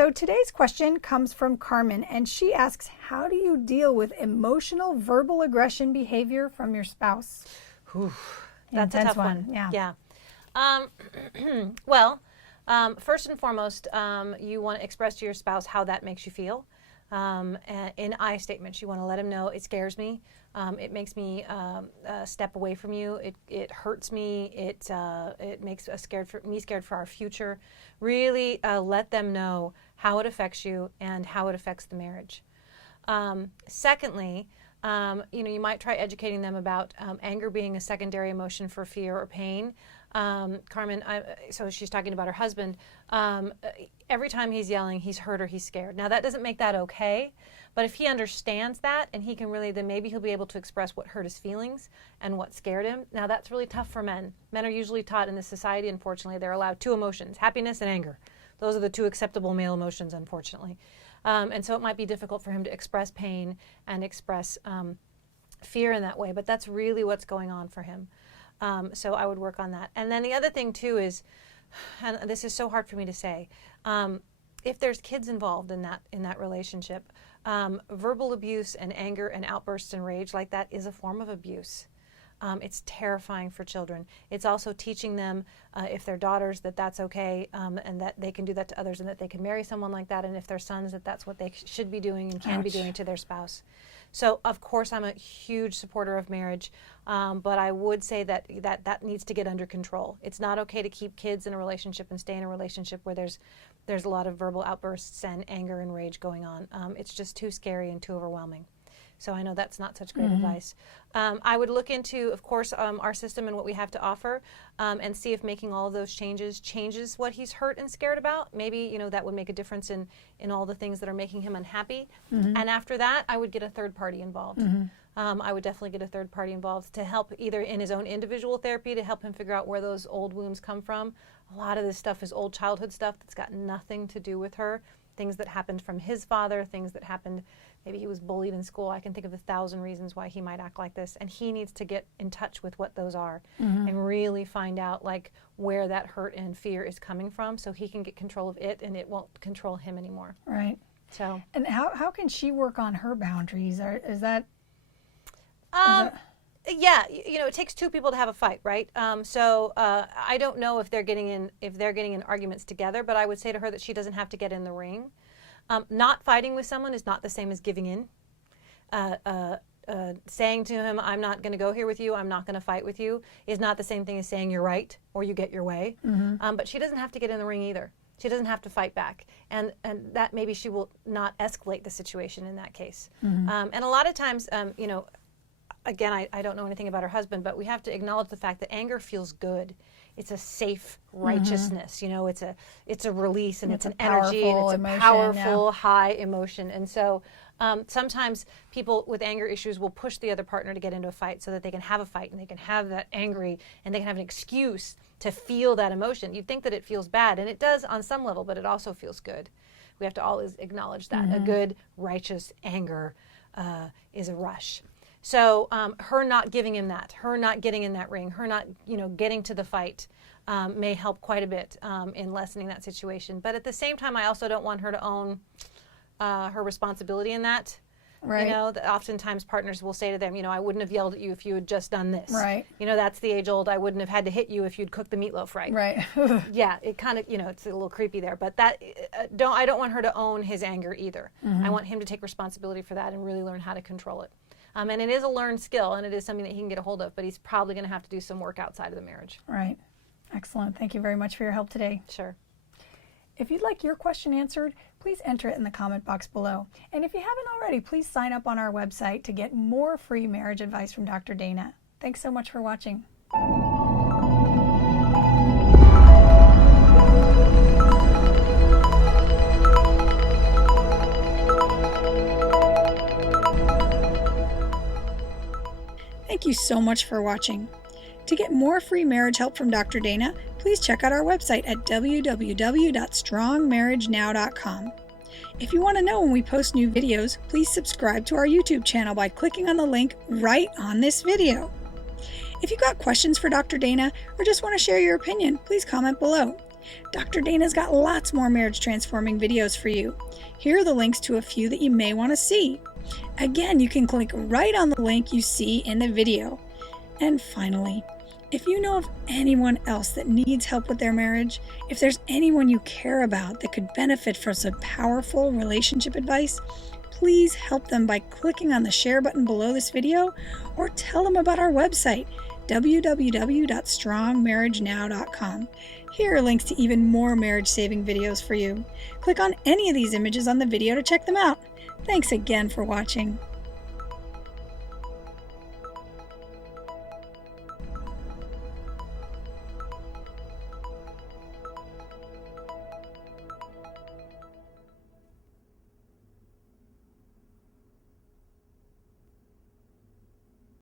So today's question comes from Carmen, and she asks, how do you deal with emotional verbal aggression behavior from your spouse? Whew, that's a tough one. Yeah. Well, first and foremost, you want to express to your spouse how that makes you feel. In I statements, you want to let him know, it scares me. It makes me step away from you. It hurts me. It makes us scared for our future. Really let them know how it affects you and how it affects the marriage. Secondly, you might try educating them about anger being a secondary emotion for fear or pain. Carmen, so she's talking about her husband. Every time he's yelling, he's hurt or he's scared. Now that doesn't make that okay, but if he understands that and he can really, then maybe he'll be able to express what hurt his feelings and what scared him. Now that's really tough for men. Men are usually taught in this society, unfortunately, they're allowed two emotions, happiness and anger. Those are the two acceptable male emotions, unfortunately. And so it might be difficult for him to express pain and express fear in that way, but that's really what's going on for him. So I would work on that. And then the other thing too is, and this is so hard for me to say, if there's kids involved in that relationship, verbal abuse and anger and outbursts and rage like that is a form of abuse. It's terrifying for children. It's also teaching them, if they're daughters, that that's okay, and that they can do that to others, and that they can marry someone like that, and if they're sons, that that's what they should be doing and can be doing to their spouse. So, of course, I'm a huge supporter of marriage, but I would say that needs to get under control. It's not okay to keep kids in a relationship and stay in a relationship where there's a lot of verbal outbursts and anger and rage going on. It's just too scary and too overwhelming. So I know that's not such great advice. I would look into, of course, our system and what we have to offer, and see if making all of those changes what he's hurt and scared about. Maybe, that would make a difference in all the things that are making him unhappy. And after that, I would get a third party involved. I would definitely get a third party involved to help either in his own individual therapy to help him figure out where those old wounds come from. A lot of this stuff is old childhood stuff that's got nothing to do with her. Things that happened from his father, things that happened, maybe he was bullied in school. I can think of 1,000 reasons why he might act like this. And he needs to get in touch with what those are and really find out where that hurt and fear is coming from so he can get control of it and it won't control him anymore. Right. So. And how can she work on her boundaries? Yeah, it takes two people to have a fight, right? So I don't know if they're getting in arguments together, but I would say to her that she doesn't have to get in the ring. Not fighting with someone is not the same as giving in. Saying to him, I'm not going to go here with you, I'm not going to fight with you, is not the same thing as saying you're right or you get your way. But she doesn't have to get in the ring either. She doesn't have to fight back. And that maybe she will not escalate the situation in that case. And a lot of times, again, I don't know anything about her husband, but we have to acknowledge the fact that anger feels good. It's a safe righteousness, it's a release and it's an energy and it's a powerful, high emotion. And so sometimes people with anger issues will push the other partner to get into a fight so that they can have a fight and they can have that angry and they can have an excuse to feel that emotion. You'd think that it feels bad, and it does on some level, but it also feels good. We have to always acknowledge that. A good, righteous anger is a rush. So her not giving him that, her not getting in that ring, her not getting to the fight may help quite a bit in lessening that situation. But at the same time, I also don't want her to own her responsibility in that. Right. That oftentimes partners will say to them, I wouldn't have yelled at you if you had just done this. Right. That's the age old, I wouldn't have had to hit you if you'd cooked the meatloaf right. Right. Yeah, it kind of, it's a little creepy there. But that I don't want her to own his anger either. I want him to take responsibility for that and really learn how to control it. And it is a learned skill, and it is something that he can get a hold of, but he's probably going to have to do some work outside of the marriage. Right. Excellent. Thank you very much for your help today. Sure. If you'd like your question answered, please enter it in the comment box below. And if you haven't already, please sign up on our website to get more free marriage advice from Dr. Dana. Thanks so much for watching. Thank you so much for watching. To get more free marriage help from Dr. Dana, please check out our website at www.strongmarriagenow.com. If you want to know when we post new videos, please subscribe to our YouTube channel by clicking on the link right on this video. If you've got questions for Dr. Dana or just want to share your opinion, please comment below. Dr. Dana's got lots more marriage transforming videos for you. Here are the links to a few that you may want to see. Again, you can click right on the link you see in the video. And finally, if you know of anyone else that needs help with their marriage, if there's anyone you care about that could benefit from some powerful relationship advice, please help them by clicking on the share button below this video or tell them about our website, www.strongmarriagenow.com. Here are links to even more marriage-saving videos for you. Click on any of these images on the video to check them out. Thanks again for watching.